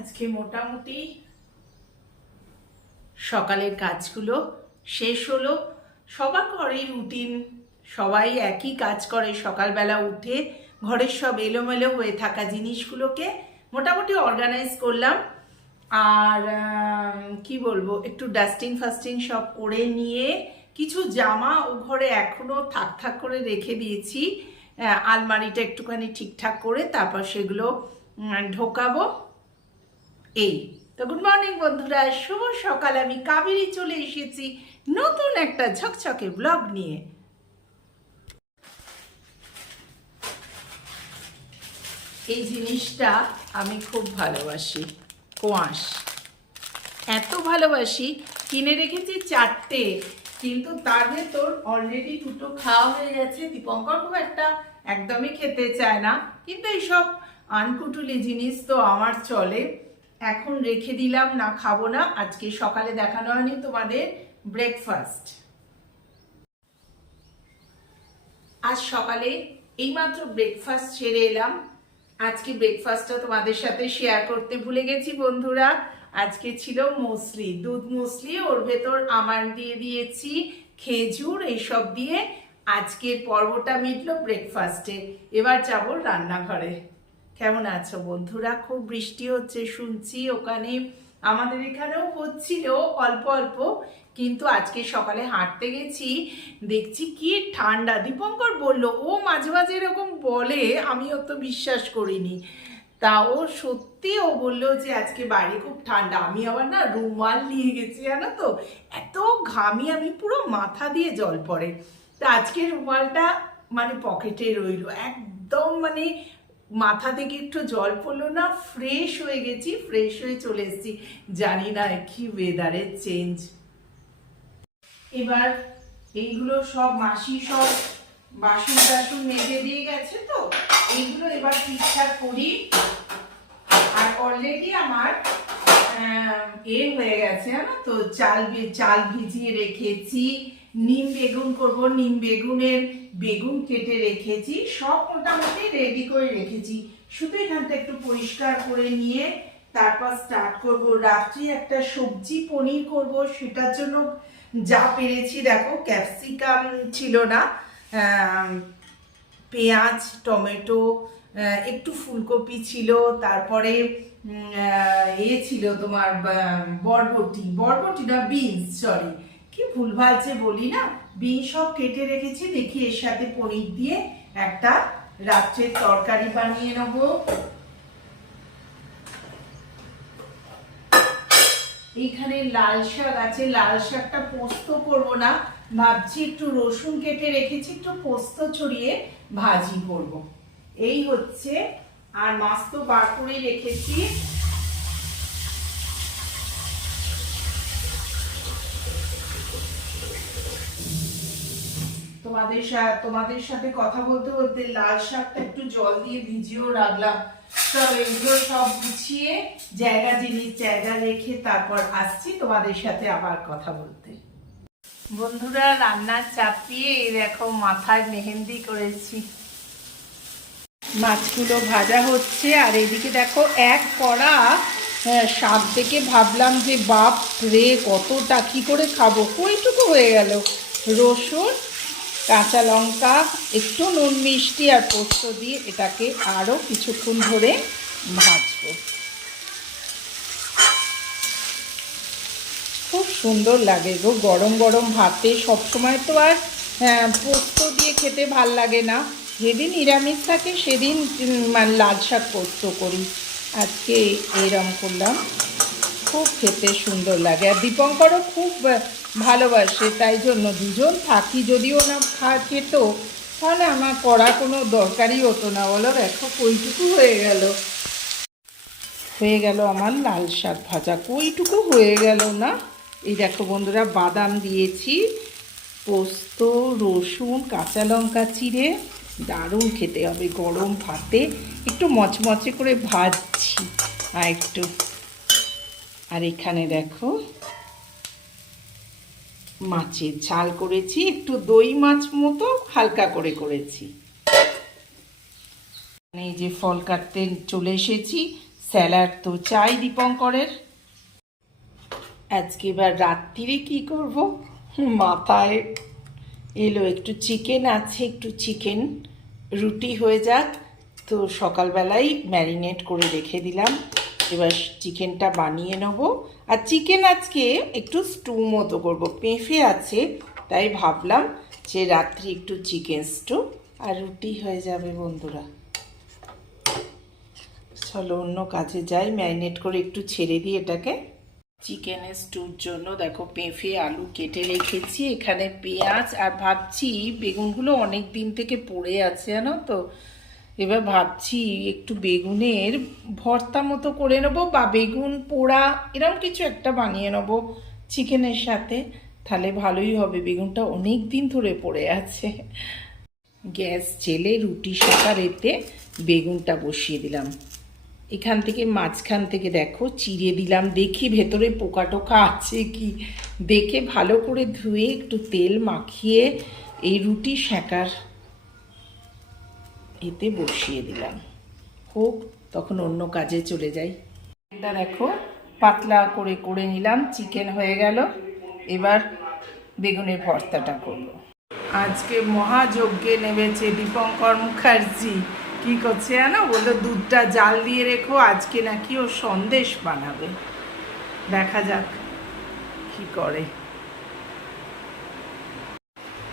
আজকে মোটামুটি সকালের কাজগুলো শেষ হলো। সবার ঘরের রুটিন সবাই একই কাজ করে। সকালবেলা উঠে ঘরের সব এলোমেলো হয়ে থাকা জিনিসগুলোকে মোটামুটি অর্গানাইজ করলাম। আর কি বলব, একটু ডাস্টিং ফাস্টিং সব করে নিয়ে কিছু জামা ও ঘরে এখনও থাক থাক করে রেখে দিয়েছি। আলমারিটা একটুখানি ঠিকঠাক করে তারপর সেগুলো ঢোকাবো। এই। তো গুড মর্নিং বন্ধুরা, শুভ সকাল। আমি কাবেরি চলে এসেছি নতুন একটা ঝকঝকে ব্লগ নিয়ে। এই জিনিসটা আমি খুব ভালোবাসি, কোয়াশ। এত ভালোবাসি, কিনে রেখেছি চারটে, কিন্তু তার ভেতর অলরেডি দুটো খাওয়া হয়ে গেছে। দীপঙ্কর খুব একটা একদমই খেতে চায় না, কিন্তু এইসব আনকুটুলি জিনিস তো আমার চলে। এখন রেখে দিলাম, না খাব না। আজকে সকালে দেখানো হয়নি তোমাদের ব্রেকফাস্ট আজ সকালে এইমাত্র ব্রেকফাস্ট সেরে এলাম। আজকে ব্রেকফাস্টটা তোমাদের সাথে শেয়ার করতে ভুলে গেছি বন্ধুরা। আজকে ছিল মুসলি, দুধ মুসলি, ওর ভেতর আমার দিয়ে দিয়েছি খেজুর, এইসব দিয়ে আজকের পর্বটা মিটলো ব্রেকফাস্টে এবার যাব রান্নাঘরে। কেমন আছো বন্ধুরা? খুব বৃষ্টি হচ্ছে, শুনছি ওখানে আমাদের এখানেও হচ্ছিল অল্প অল্প, কিন্তু আজকে সকালে হাঁটতে গেছি, দেখছি কি ঠান্ডা। দীপঙ্কর বলল, ও মাঝে মাঝে এরকম বলে আমিও তো বিশ্বাস করিনি। তা ও সত্যি ও বলল যে, আজকে বাইরে খুব ঠান্ডা। আমি আবার না রুমাল নিয়ে গেছি, জানো তো? এত ঘামি, আমি পুরো মাথা দিয়ে জল পড়ে। তা আজকে রুমালটা মানে পকেটে রইল, একদম মানে মাথা থেকে একটু জল পড়ল না ফ্রেশ হয়ে গেছি ফ্রেশ হয়ে চলে এসেছি। জানি না কি ওয়েদারের চেঞ্জ এবার এইগুলো সব মাসি সব বাসন টাসন মেজে দিয়ে গেছে তো, এইগুলো এবার ঠিকঠাক করি। আর অলরেডি আমার এ হয়ে গেছে জানো তো, চাল চাল ভিজিয়ে রেখেছি। নিম বেগুন করব, নিম বেগুনের বেগুন কেটে রেখেছি, সব মোটামুটি রেডি করে রেখেছি। শুধু এখানটা একটু পরিষ্কার করে নিয়ে তারপর স্টার্ট করব। রাত্রি একটা সবজি পনির করব, সেটার জন্য যা পেরেছি, দেখো ক্যাপসিকাম ছিল না পেঁয়াজ, টমেটো একটু ফুলকপি ছিল, তারপরে এ ছিল তোমার বরবটি। বরবটি না বিনস সরি কি ভুলভাল যে বলি না? বিনস সব কেটে রেখেছি, দেখি এর সাথে পনির দিয়ে একটা রাত্রের তরকারি বানিয়ে নেব। এইখানে লাল শাক আছে, লাল শাকটা পোস্ত করব না। ভাবছি একটু রসুন কেটে রেখেছি, একটু পোস্ত ছড়িয়ে ভাজি করব। এই হচ্ছে, আর মাছ তো বার করে রেখেছি। তোমাদের তোমাদের সাথে কথা বলতে বলতে লাল শাকটা একটু জল দিয়ে ভিজিয়েও রাখলাম। সব এগুলো সব গুছিয়ে জায়গা জিনিস জায়গা রেখে তারপর আসছি তোমাদের সাথে আবার কথা বলতে। বন্ধুরা রান্নার চাপিয়ে দেখো মাথায় মেহেন্দি করেছি। মাছগুলো ভাজা হচ্ছে আর এদিকে দেখো এক কড়া আহ, শাক দেখে ভাবলাম যে বাপ রে কতটা কি করে খাব? ওইটুকু হয়ে গেল। রসুন কাঁচা লঙ্কা, একটু নুন মিষ্টি আর পোস্ত দিয়ে এটাকে আরও কিছুক্ষণ ধরে ভাজবো। খুব সুন্দর লাগে গো, গরম গরম ভাতে। সবসময় তো আর পোস্ত দিয়ে খেতে ভালো লাগে না। যেদিন নিরামিষ থাকে সেদিন মানে লাল শাক পোস্ত করি। আজকে এরম করলাম। খুব খেতে সুন্দর লাগে। আর দীপঙ্করও খুব ভালোবাসে, তাই জন্য দুজন থাকি যদিও না খা, খেত। তাহলে আমার করা কোনো দরকারই হতো না, বলো দেখো কইটুকু হয়ে গেল। হয়ে গেল আমার লাল শাক ভাজা, কইটুকু হয়ে গেল না? এই দেখো বন্ধুরা, বাদাম দিয়েছি, পোস্ত, রসুন, কাঁচা লঙ্কা চিড়ে, দারুণ খেতে হবে গরম ভাতে। একটু মচমচে করে ভাজছি, আর একটু। আর এখানে দেখো মাছের ঝাল করেছি, একটু দই মাছ মতো হালকা করে করেছি। এই যে ফল কাটতে চলে এসেছি, স্যালাড তো চাই দীপঙ্করের। আজকে এবার রাত্রিরে কি করব? মাথায় এলো একটু চিকেন আছে একটু চিকেন রুটি হয়ে যাক, তো সকালবেলাই ম্যারিনেট করে রেখে দিলাম। এবার চিকেনটা বানিয়ে নেব। আর চিকেন আজকে একটু স্টু মতো করব। পেঁফে আছে, তাই ভাবলাম যে রাত্রি একটু চিকেন স্টু আর রুটি হয়ে যাবে বন্ধুরা। চলো অন্য কাজে যাই ম্যারিনেট করে একটু ছেড়ে দিই এটাকে। চিকেনের স্টুর জন্য দেখো পেঁপে, আলু কেটে রেখেছি, এখানে পেঁয়াজ আর ভাবছি বেগুনগুলো অনেক দিন থেকে পড়ে আছে জানো তো। এবার ভাবছি একটু বেগুনের ভর্তা মতো করে নেব বা বেগুন পোড়া এরকম কিছু একটা বানিয়ে নেব চিকেনের সাথে। তাহলে ভালোই হবে, বেগুনটা অনেক দিন ধরে পড়ে আছে। গ্যাস জেলে রুটি এতে বেগুনটা বসিয়ে দিলাম। এখান থেকে মাঝখান থেকে দেখো, চিড়ে দিলাম। দেখি ভেতরে পোকা টোকা আছে কি? দেখে ভালো করে ধুয়ে একটু তেল মাখিয়ে এই রুটি সেঁকার এতে বসিয়ে দিলাম। হোক, তখন অন্য কাজে চলে যাই। এটা দেখো, পাতলা করে করে নিলাম, চিকেন হয়ে গেল। এবার বেগুনের ভর্তাটা করব। আজকে মহাযজ্ঞে নেমেছে দীপঙ্কর মুখার্জি। কি করছে জানো? বলল, দুধটা জাল দিয়ে রেখো, আজকে নাকি ও সন্দেশ বানাবে। দেখা যাক কি করে।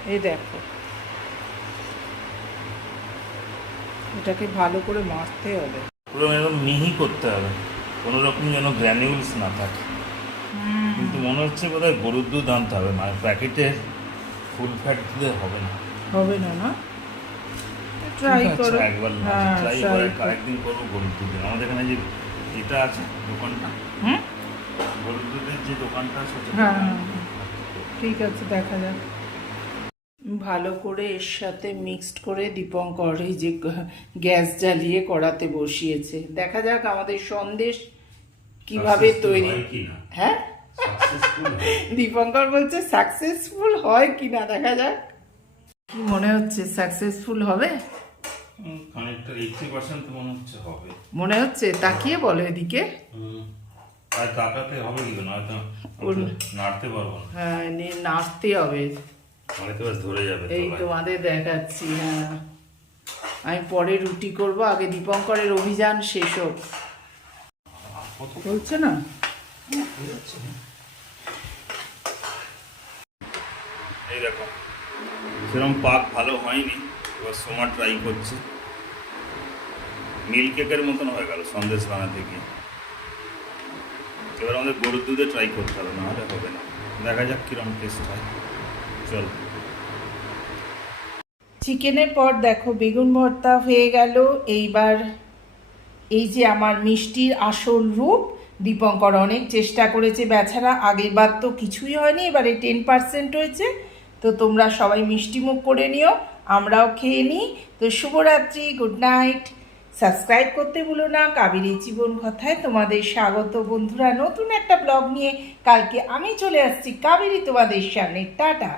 এই দেখো। এটাকে ভালো করে মারতে হবে। পুরো একদম মিহি করতে হবে। কোনো রকম যেন গ্র্যানিউলস না থাকে। কিন্তু মনে হচ্ছে বোধহয় গরুর দুধ আনতে হবে। মানে প্যাকেটে ফুল ফ্যাট দিলে হবে না। হবে না না? ট্রাই করো। একবার হ্যাঁ ট্রাই ট্রাই করে আরেকদিন করব গরুর দুধে। আমাদের এখানে যে এটা আছে দোকানটা? হুম? গরুর দুধের যে দোকানটা আছে হ্যাঁ, হ্যাঁ, ঠিক আছে দেখা যাক। ভালো করে এর সাথে মিক্সড করে দীপঙ্কর এই যে গ্যাস জ্বালিয়ে কড়াতে বসিয়েছে। দেখা যাক আমাদের সন্দেশ কীভাবে তৈরি হ্যাঁ দীপঙ্কর বলছে সাকসেসফুল হয় কিনা দেখা যাক। কি মনে হচ্ছে সাকসেসফুল হবে? মনে হচ্ছে তাকিয়ে বলো এদিকে। তাকাতে হবে কি নাড়তে পারব হ্যাঁ নাড়তে হবে। এই। তোমাদের দেখাচ্ছি হ্যাঁ। আমি পরে রুটি করব আগে দীপঙ্করের অভিযান শেষ হোক। বলছে না? এই দেখো সেরকম পাক ভালো হয়নি এবার সোমা ট্রাই করছে। মিল্ক কেকের মতন হয়ে গেল সন্দেশ বানাতে গিয়ে। এবার আমাদের গরুর দুধে ট্রাই করতে হবে নাহলে হবে না। দেখা যাক কিরম টেস্ট হয়। চল। চিকেনের পর দেখো বেগুন ভর্তা হয়ে গেল। এইবার এই যে আমার মিষ্টির আসল রূপ, দীপঙ্কর অনেক চেষ্টা করেছে বেচারা, আগের বার তো কিছুই হয়নি, এবারে টেন পার্সেন্ট হয়েছে। তো তোমরা সবাই মিষ্টি মুখ করে নিও, আমরাও খেয়ে নিই। তো শুভরাত্রি গুড নাইট সাবস্ক্রাইব করতে ভুলো না, কাবেরী জীবন কথায় তোমাদের স্বাগত বন্ধুরা। নতুন একটা ব্লগ নিয়ে কালকে আমি চলে আসছি, কাবেরী তোমাদের সামনে। টাটা।